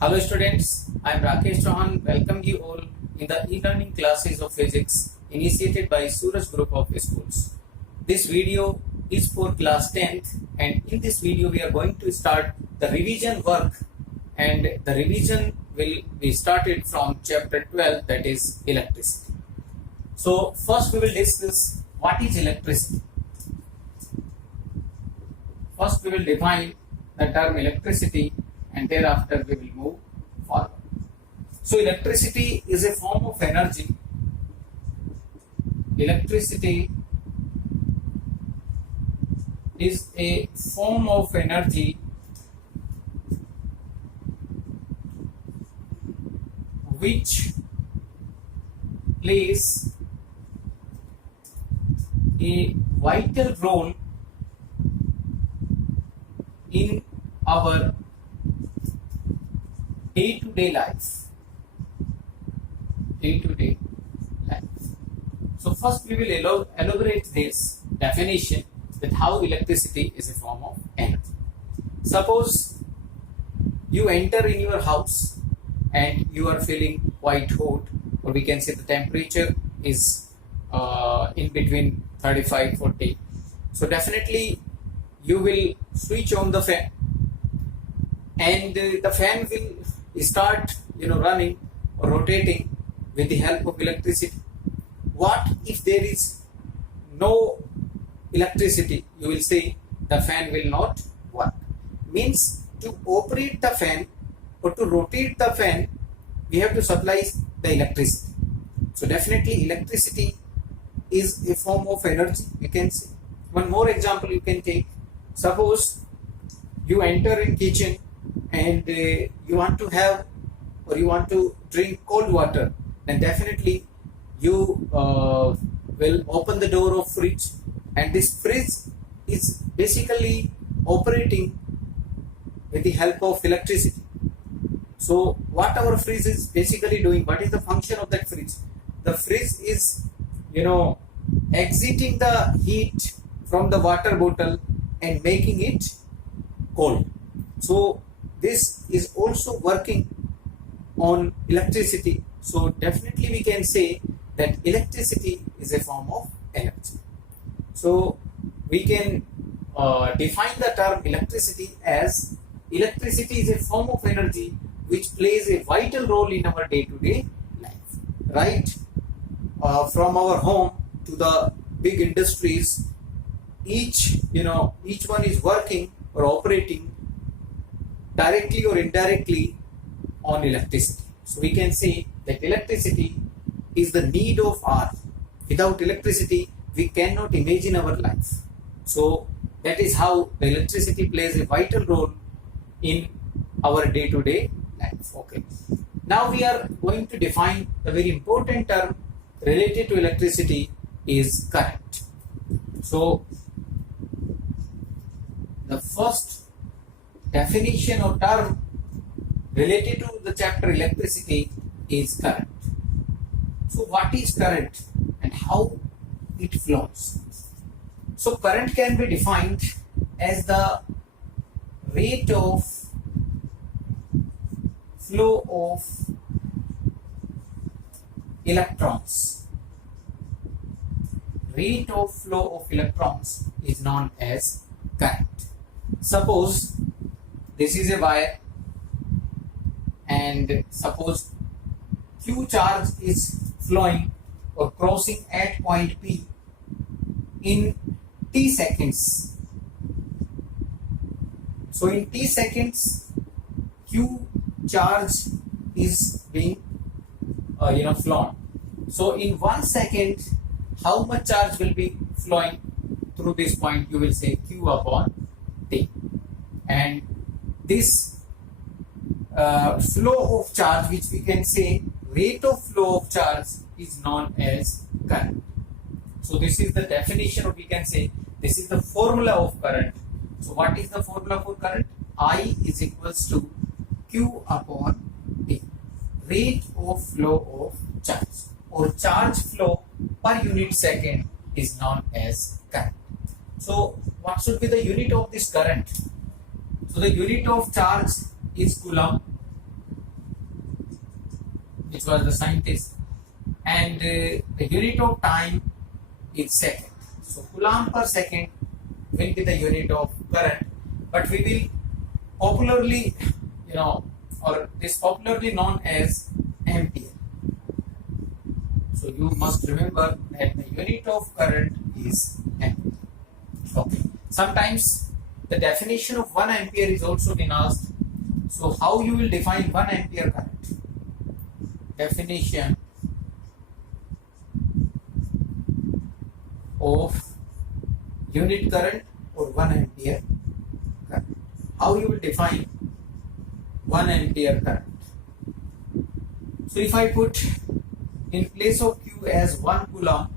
Hello students, I am Rakesh Chauhan. Welcome you all in the e-learning classes of physics initiated by Suraj Group of Schools. This video is for class 10th and in this video we are going to start the revision work, and the revision will be started from chapter 12, that is electricity. So first we will discuss what is electricity. First we will define the term electricity and thereafter we will move forward. So electricity is a form of energy. Electricity is a form of energy which plays a vital role in our day-to-day life. So first we will elaborate this definition with how electricity is a form of energy. Suppose you enter in your house and you are feeling quite hot, or we can say the temperature is in between 35-40. So definitely you will switch on the fan and the fan will start running or rotating with the help of electricity. What if there is no electricity? You will say the fan will not work. Means to operate the fan or to rotate the fan, we have to supply the electricity. So definitely electricity is a form of energy, you can say. One more example you can take. Suppose you enter in kitchen and you want to have or you want to drink cold water, then definitely you will open the door of fridge, and this fridge is basically operating with the help of electricity. So what our fridge is basically doing, what is the function of that fridge? The fridge is exiting the heat from the water bottle and making it cold. So this is also working on electricity. So definitely we can say that electricity is a form of energy. So we can define the term electricity as electricity is a form of energy which plays a vital role in our day-to-day life, right? From our home to the big industries, each one is working or operating directly or indirectly on electricity. So we can say that electricity is the need of ours. Without electricity, we cannot imagine our life. So that is how the electricity plays a vital role in our day-to-day life. Okay. Now we are going to define a very important term related to electricity is current. So the first definition or term related to the chapter electricity is current. So what is current and how it flows? So current can be defined as the rate of flow of electrons. Rate of flow of electrons is known as current. Suppose this is a wire and suppose Q charge is flowing or crossing at point P in T seconds. So in T seconds Q charge is being flown. So in 1 second how much charge will be flowing through this point? You will say Q upon T, and this flow of charge, which we can say rate of flow of charge, is known as current. So this is the definition, or we can say this is the formula of current. So what is the formula for current? I is equals to Q upon T, rate of flow of charge, or charge flow per unit second is known as current. So what should be the unit of this current? So the unit of charge is coulomb, which was the scientist, and the unit of time is second. So coulomb per second will be the unit of current, but we will popularly, or is popularly known as ampere. So you must remember that the unit of current is ampere. Okay. Sometimes the definition of 1 ampere is also been asked. So how you will define 1 ampere current? Definition of unit current or 1 ampere current. How you will define 1 ampere current? So if I put in place of Q as 1 coulomb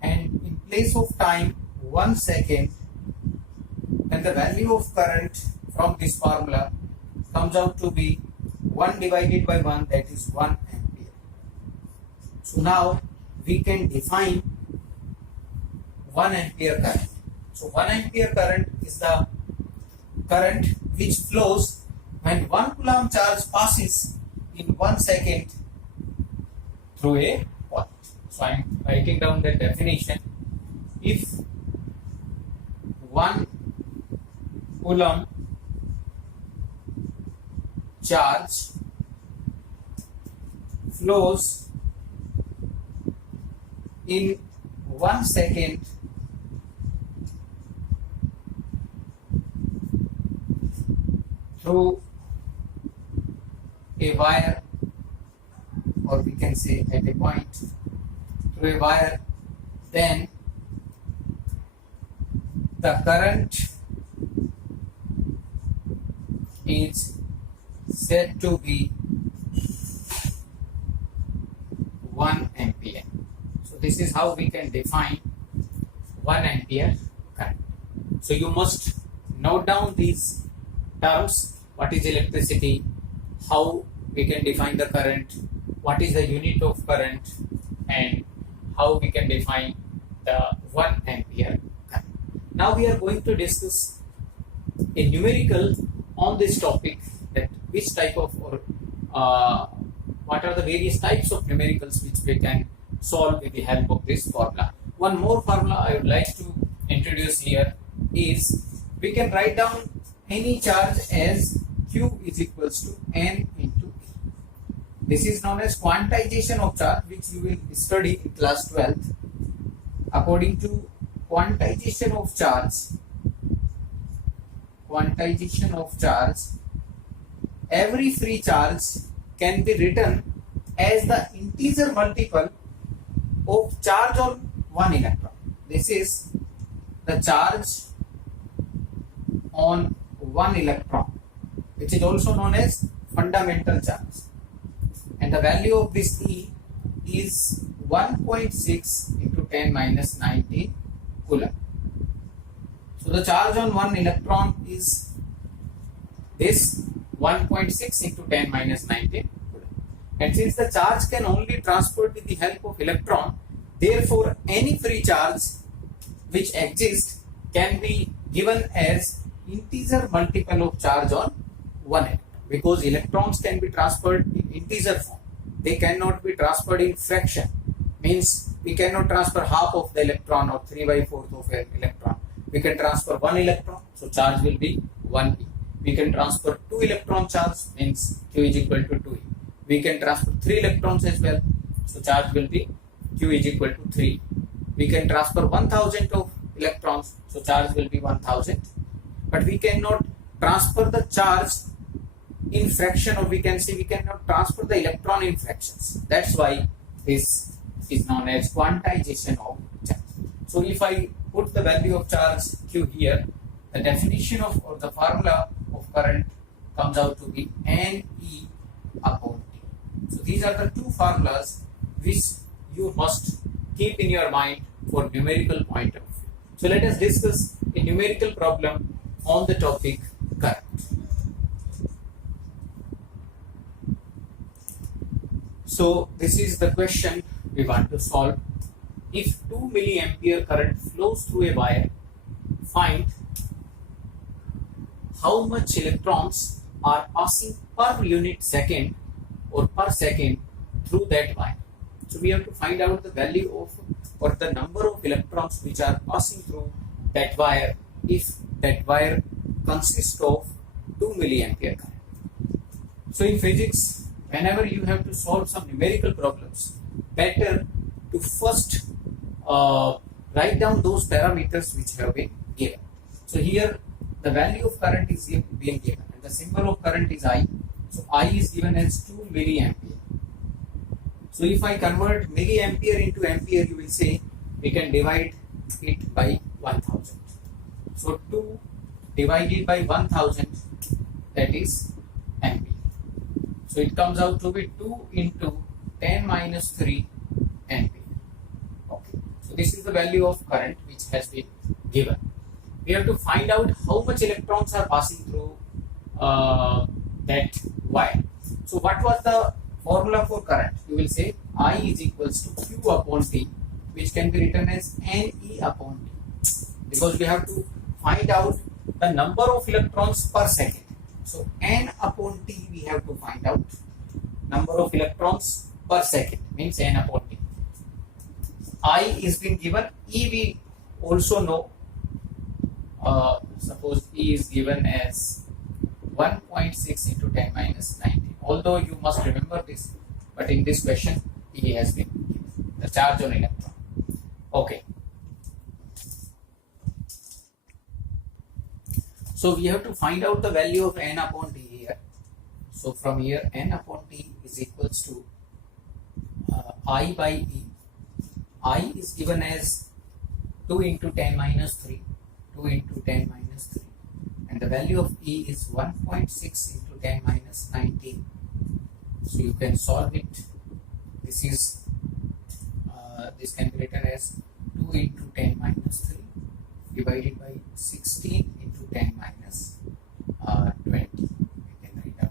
and in place of time 1 second, then the value of current from this formula comes out to be 1 divided by 1, that is 1 ampere. So now we can define 1 ampere current. So 1 ampere current is the current which flows when 1 coulomb charge passes in 1 second through a point. So I am writing down the definition. If 1 coulomb charge flows in 1 second through a wire, or we can say at a point through a wire, then the current is said to be 1 ampere. So this is how we can define 1 ampere current. So you must note down these terms: what is electricity, how we can define the current, what is the unit of current, and how we can define the 1 ampere current. Now we are going to discuss a numerical on this topic, that which type of or what are the various types of numericals which we can solve with the help of this formula. One more formula I would like to introduce here is we can write down any charge as Q is equals to N into E. This is known as quantization of charge, which you will study in class 12th. According to quantization of charge, every free charge can be written as the integer multiple of charge on 1 electron. This is the charge on 1 electron, which is also known as fundamental charge, and the value of this E is 1.6 into 10 minus 19 coulomb. So the charge on 1 electron is this 1.6 into 10 minus 19 coulomb. And since the charge can only transfer with the help of electron, therefore any free charge which exists can be given as integer multiple of charge on 1 electron, because electrons can be transferred in integer form. They cannot be transferred in fraction. Means we cannot transfer half of the electron or 3/4 of an electron. We can transfer 1 electron, so charge will be 1e. We can transfer 2 electron charge, means Q is equal to 2e. We can transfer 3 electrons as well, so charge will be Q is equal to 3. We can transfer 1000 of electrons, so charge will be 1000. But we cannot transfer the charge in fraction, or we can say we cannot transfer the electron in fractions. That's why this is known as quantization of charge. So if I put the value of charge Q here, the definition of, or the formula of current comes out to be NE upon T. So these are the two formulas which you must keep in your mind for numerical point of view. So let us discuss a numerical problem on the topic current. So this is the question we want to solve. If 2 milliampere current flows through a wire, find how much electrons are passing per unit second or per second through that wire. So we have to find out the value of or the number of electrons which are passing through that wire if that wire consists of 2 milliampere current. So in physics, whenever you have to solve some numerical problems, better to first write down those parameters which have been given. So here the value of current is being given and the symbol of current is I. So I is given as 2 milliampere. So if I convert milliampere into ampere, you will say we can divide it by 1000. So 2 divided by 1000, that is ampere. So it comes out to be 2 into 10 minus 3 ampere. Okay. So this is the value of current which has been given. We have to find out how much electrons are passing through that wire. So what was the formula for current? You will say I is equals to Q upon T, which can be written as NE upon T, because we have to find out the number of electrons per second. So N upon T we have to find out number of electrons per second, means N upon T. I is been given, E we also know. Suppose E is given as 1.6 into 10 minus 19. Although you must remember this, but in this question E has been given, the charge on electron. Okay. So we have to find out the value of N upon T here. So from here N upon T is equals to I by E. I is given as 2 into 10 minus 3, 2 into 10 minus 3, and the value of E is 1.6 into 10 minus 19. So you can solve it. This is this can be written as 2 into 10 minus 3 divided by 16 into 10 minus 20. We can write down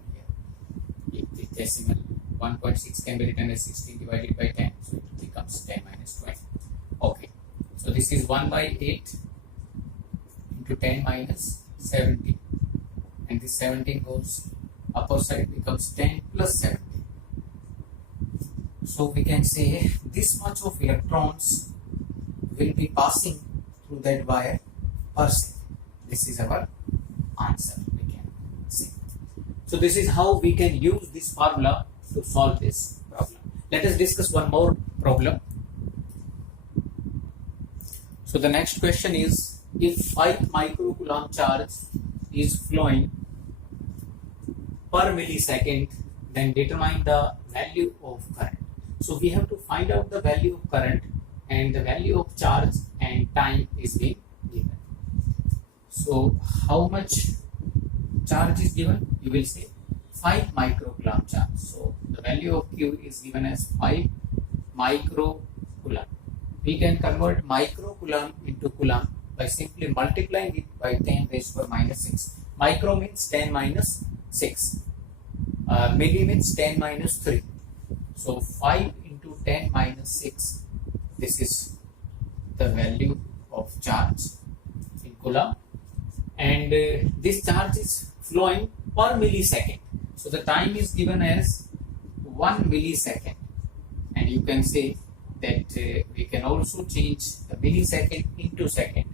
here. The decimal 1.6 can be written as 16 divided by 10, so it becomes 10 minus 20. Okay, so this is 1 by 8 into 10 minus 17, and this 17 goes upper side, becomes 10 plus 17. So we can say this much of electrons will be passing through that wire per second. This is our answer, we can say. So this is how we can use this formula to solve this problem. Let us discuss one more problem. So the next question is, if 5 microcoulomb charge is flowing per millisecond, then determine the value of current. So we have to find out the value of current, and the value of charge and time is being given. So how much charge is given? You will say 5 microcoulomb charge. So the value of Q is given as 5 microcoulomb. We can convert microcoulomb into coulomb by simply multiplying it by 10 raised to the minus 6. Micro means 10 minus 6. Milli means 10 minus 3. So 5 into 10 minus 6. This is the value of charge in coulomb. And this charge is flowing per millisecond. So the time is given as 1 millisecond. And you can say that we can also change the millisecond into second.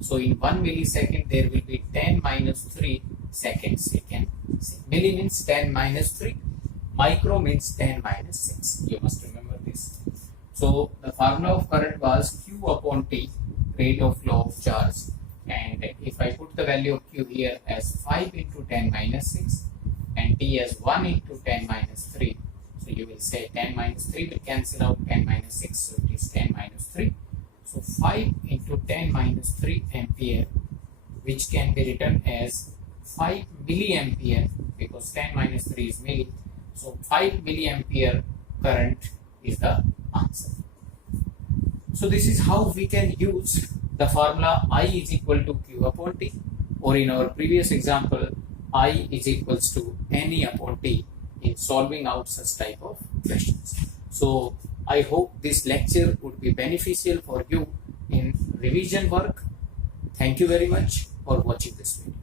So in 1 millisecond there will be 10 minus 3 seconds. We can say milli means 10 minus 3, micro means 10 minus 6. You must remember this. So the formula of current was Q upon T, rate of flow of charge. And if I put the value of Q here as 5 into 10 minus 6 and T as 1 into 10 minus 3, so you will say 10 minus 3 will cancel out 10 minus 6, so it is 10 minus 3. So 5 into 10 minus 3 ampere, which can be written as 5 milliampere, because 10 minus 3 is milli. So 5 milliampere current is the answer. So this is how we can use the formula I is equal to Q upon T, or in our previous example I is equals to NE upon T in solving out such type of questions. So I hope this lecture would be beneficial for you in revision work. Thank you very much for watching this video.